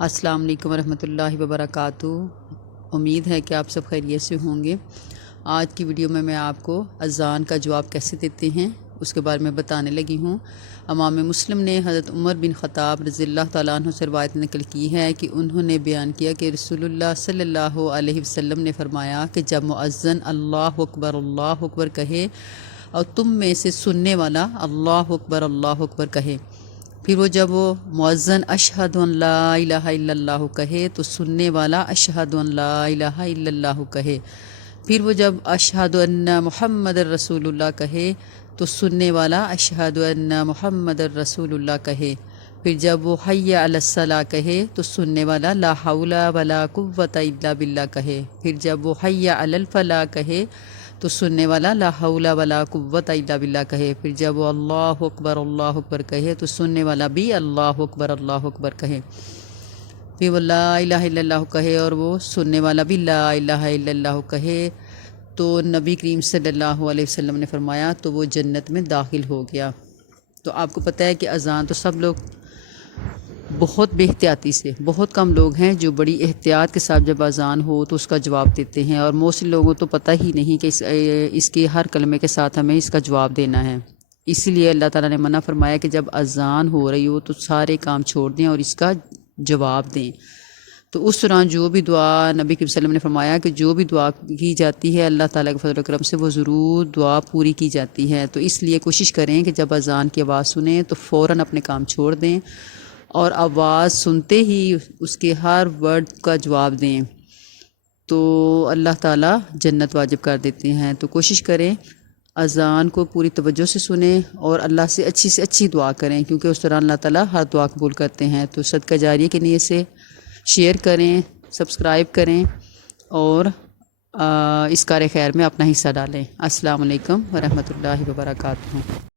السلام علیکم ورحمۃ اللہ وبرکاتہ۔ امید ہے کہ آپ سب خیریت سے ہوں گے۔ آج کی ویڈیو میں آپ کو اذان کا جواب کیسے دیتے ہیں اس کے بارے میں بتانے لگی ہوں۔ امام مسلم نے حضرت عمر بن خطاب رضی اللہ تعالیٰ عنہ سے روایت نقل کی ہے کہ انہوں نے بیان کیا کہ رسول اللہ صلی اللہ علیہ وسلم نے فرمایا کہ جب مؤذن اللہ اکبر کہے اور تم میں سے سننے والا اللہ اکبر کہے، پھر جب وہ مؤذن اشہد ان لا الہ الا اللہ کہے تو سننے والا اشہد ان لا الہ الا اللہ کہے، پھر وہ جب اشہد ان محمد رسول اللہ کہے تو سننے والا اشہد ان محمد رسول اللہ کہے، پھر جب وہ حی علی الصلاۃ کہے تو سننے والا لا حول ولا قوۃ الا باللہ کہے، پھر جب وہ حی علی الفلاح کہے تو سننے والا لا حول ولا قوۃ الا باللہ کہے، پھر جب وہ اللہ اکبر کہے تو سننے والا بھی اللہ اکبر کہے، پھر وہ لا الہ الا اللہ کہے اور وہ سننے والا بھی لا الہ الا اللہ کہے تو نبی کریم صلی اللہ علیہ وسلم نے فرمایا تو وہ جنت میں داخل ہو گیا۔ تو آپ کو پتہ ہے کہ اذان تو سب لوگ بہت بے احتیاطی سے، بہت کم لوگ ہیں جو بڑی احتیاط کے ساتھ جب اذان ہو تو اس کا جواب دیتے ہیں، اور موسٹلی لوگوں تو پتہ ہی نہیں کہ اس کے ہر کلمے کے ساتھ ہمیں اس کا جواب دینا ہے۔ اسی لیے اللہ تعالیٰ نے منع فرمایا کہ جب اذان ہو رہی ہو تو سارے کام چھوڑ دیں اور اس کا جواب دیں۔ تو اس دوران جو بھی دعا نبی کریم صلی اللہ علیہ وسلم نے فرمایا کہ جو بھی دعا کی جاتی ہے اللہ تعالیٰ کے فضل و کرم سے وہ ضرور دعا پوری کی جاتی ہے۔ تو اس لیے کوشش کریں کہ جب اذان کی آواز سنیں تو فوراً اپنے کام چھوڑ دیں اور آواز سنتے ہی اس کے ہر ورڈ کا جواب دیں، تو اللہ تعالیٰ جنت واجب کر دیتے ہیں۔ تو کوشش کریں اذان کو پوری توجہ سے سنیں اور اللہ سے اچھی دعا کریں، کیونکہ اس دوران اللہ تعالیٰ ہر دعا قبول کرتے ہیں۔ تو صدقہ جاریہ کی نیت سے شیئر کریں، سبسکرائب کریں اور اس کار خیر میں اپنا حصہ ڈالیں۔ السلام علیکم ورحمۃ اللہ وبرکاتہ۔